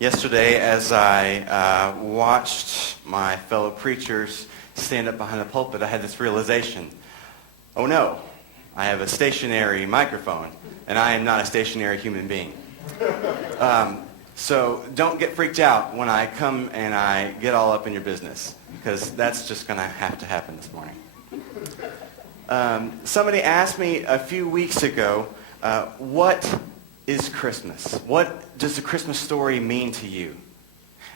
Yesterday, as I watched my fellow preachers stand up behind the pulpit, I had this realization. Oh no, I have a stationary microphone, and I am not a stationary human being. So don't get freaked out when I come and I get all up in your business, because that's just going to have to happen this morning. Somebody asked me a few weeks ago, what is Christmas? What does the Christmas story mean to you?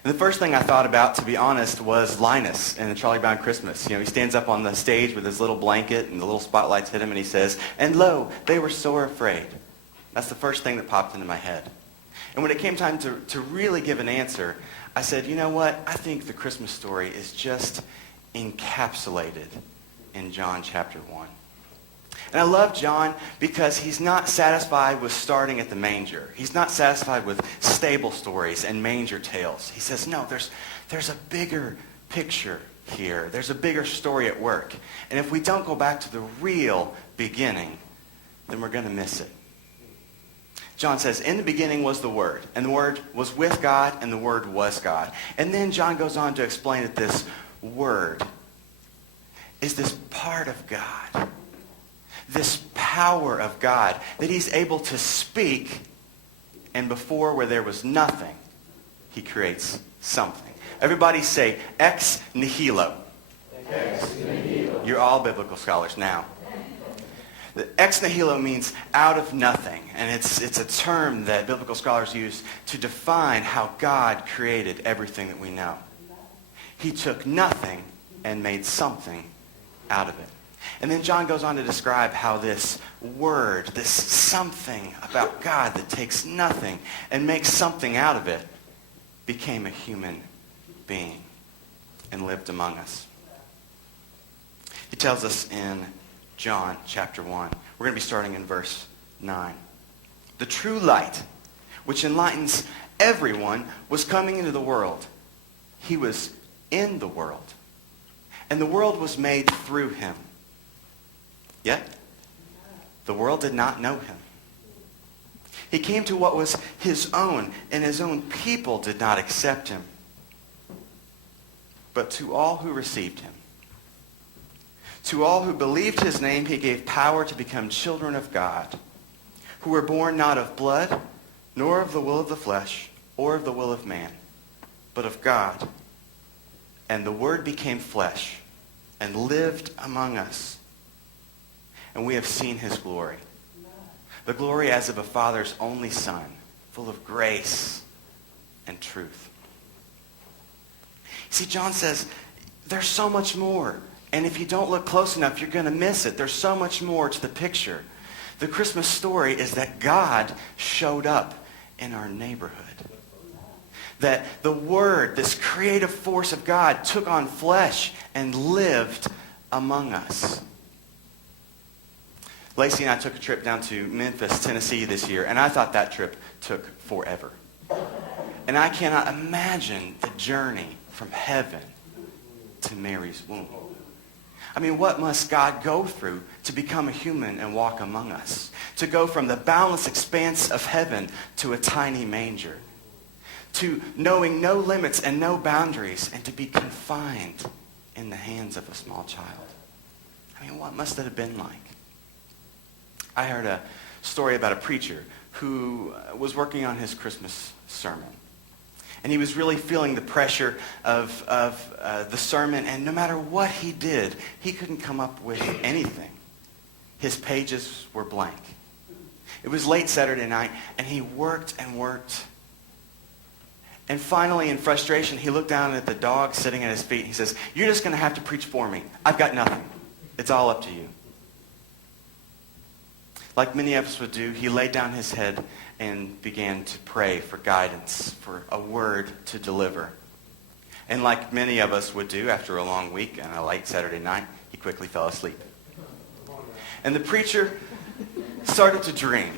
And the first thing I thought about, to be honest, was Linus in the Charlie Brown Christmas. You know, he stands up on the stage with his little blanket and the little spotlights hit him and he says, "And lo, they were sore afraid." That's the first thing that popped into my head. And when it came time to really give an answer, I said, you know what? I think the Christmas story is just encapsulated in John chapter 1. And I love John because he's not satisfied with starting at the manger. He's not satisfied with stable stories and manger tales. He says, no, there's a bigger picture here. There's a bigger story at work. And if we don't go back to the real beginning, then we're going to miss it. John says, in the beginning was the Word, and the Word was with God, and the Word was God. And then John goes on to explain that this Word is this part of God, this power of God, that he's able to speak, and before where there was nothing, he creates something. Everybody say, ex nihilo. Ex nihilo. You're all biblical scholars now. The ex nihilo means out of nothing, and it's a term that biblical scholars use to define how God created everything that we know. He took nothing and made something out of it. And then John goes on to describe how this word, this something about God that takes nothing and makes something out of it, became a human being and lived among us. He tells us in John chapter 1, we're going to be starting in verse 9. The true light, which enlightens everyone, was coming into the world. He was in the world, and the world was made through him. Yet, the world did not know him. He came to what was his own, and his own people did not accept him. But to all who received him, to all who believed his name, he gave power to become children of God, who were born not of blood, nor of the will of the flesh, or of the will of man, but of God. And the Word became flesh and lived among us. And we have seen his glory. The glory as of a Father's only Son, full of grace and truth. See, John says, there's so much more. And if you don't look close enough, you're going to miss it. There's so much more to the picture. The Christmas story is that God showed up in our neighborhood. That the Word, this creative force of God, took on flesh and lived among us. Lacey and I took a trip down to Memphis, Tennessee this year, and I thought that trip took forever. And I cannot imagine the journey from heaven to Mary's womb. I mean, what must God go through to become a human and walk among us? To go from the boundless expanse of heaven to a tiny manger. To knowing no limits and no boundaries, and to be confined in the hands of a small child. I mean, what must it have been like? I heard a story about a preacher who was working on his Christmas sermon. And he was really feeling the pressure of the sermon, and no matter what he did, he couldn't come up with anything. His pages were blank. It was late Saturday night, and he worked and worked. And finally, in frustration, he looked down at the dog sitting at his feet. He says, "You're just going to have to preach for me. I've got nothing. It's all up to you." Like many of us would do, he laid down his head and began to pray for guidance, for a word to deliver. And like many of us would do after a long week and a late Saturday night, he quickly fell asleep. And the preacher started to dream.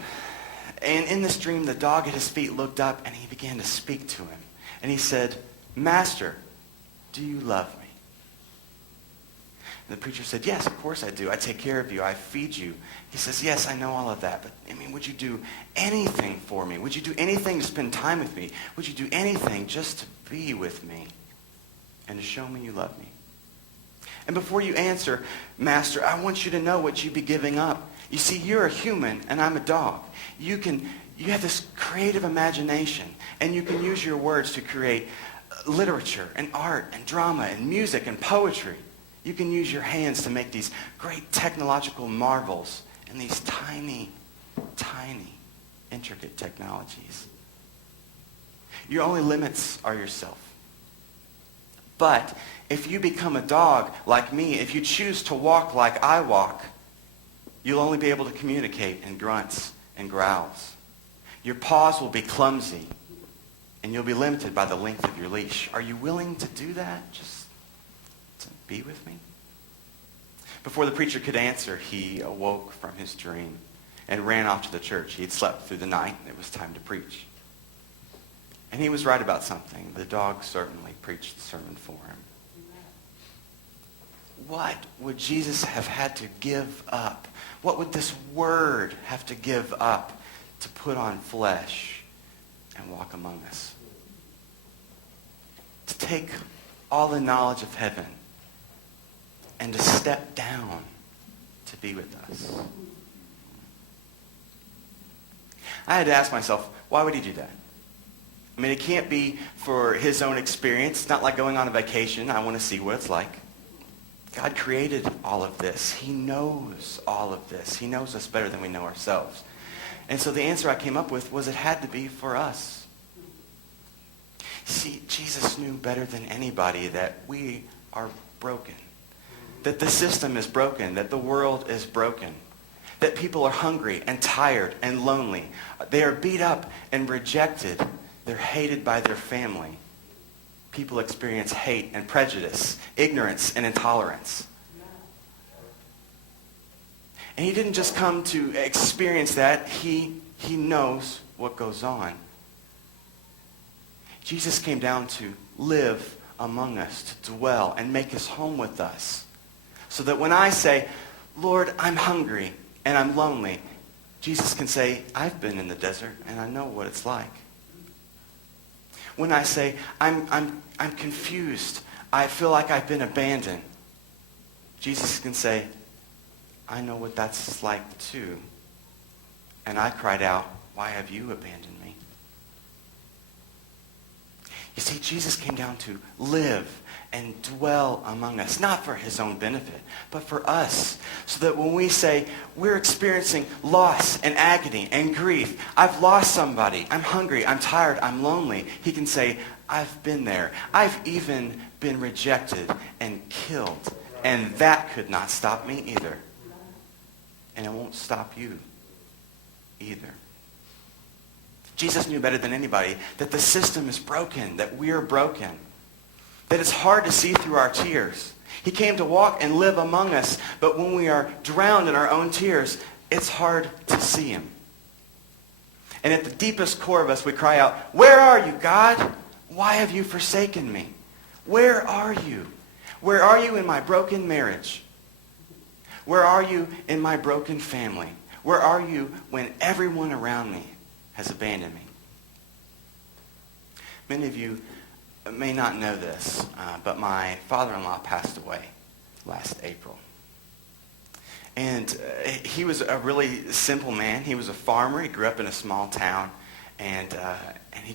And in this dream, the dog at his feet looked up and he began to speak to him. And he said, "Master, do you love me?" And the preacher said, yes, of course I do. I take care of you. I feed you. He says, yes, I know all of that. But, would you do anything for me? Would you do anything to spend time with me? Would you do anything just to be with me and to show me you love me? And before you answer, Master, I want you to know what you'd be giving up. You see, you're a human and I'm a dog. You have this creative imagination, and you can use your words to create literature and art and drama and music and poetry. You can use your hands to make these great technological marvels and these tiny, tiny, intricate technologies. Your only limits are yourself. But if you become a dog like me, if you choose to walk like I walk, you'll only be able to communicate in grunts and growls. Your paws will be clumsy, and you'll be limited by the length of your leash. Are you willing to do that? Just to be with me? Before the preacher could answer, he awoke from his dream and ran off to the church. He had slept through the night, and it was time to preach. And he was right about something. The dog certainly preached the sermon for him. What would Jesus have had to give up? What would this word have to give up to put on flesh and walk among us? To take all the knowledge of heaven and to step down to be with us. I had to ask myself, why would he do that? It can't be for his own experience. It's not like going on a vacation. I want to see what it's like. God created all of this. He knows all of this. He knows us better than we know ourselves. And so the answer I came up with was it had to be for us. See, Jesus knew better than anybody that we are broken. That the system is broken. That the world is broken. That people are hungry and tired and lonely. They are beat up and rejected. They're hated by their family. People experience hate and prejudice, ignorance and intolerance. And he didn't just come to experience that. He knows what goes on. Jesus came down to live among us, to dwell and make his home with us. So that when I say, Lord, I'm hungry and I'm lonely, Jesus can say, I've been in the desert and I know what it's like. When I say, I'm confused, I feel like I've been abandoned, Jesus can say, I know what that's like too. And I cried out, why have you abandoned me? You see, Jesus came down to live and dwell among us, not for his own benefit, but for us. So that when we say we're experiencing loss and agony and grief, I've lost somebody, I'm hungry, I'm tired, I'm lonely, he can say, I've been there. I've even been rejected and killed. And that could not stop me either. And it won't stop you either. Jesus knew better than anybody that the system is broken, that we're broken, that it's hard to see through our tears. He came to walk and live among us, but when we are drowned in our own tears, it's hard to see him. And at the deepest core of us, we cry out, where are you, God? Why have you forsaken me? Where are you? Where are you in my broken marriage? Where are you in my broken family? Where are you when everyone around me has abandoned me? Many of you may not know this, but my father-in-law passed away last April. And he was a really simple man. He was a farmer. He grew up in a small town. And he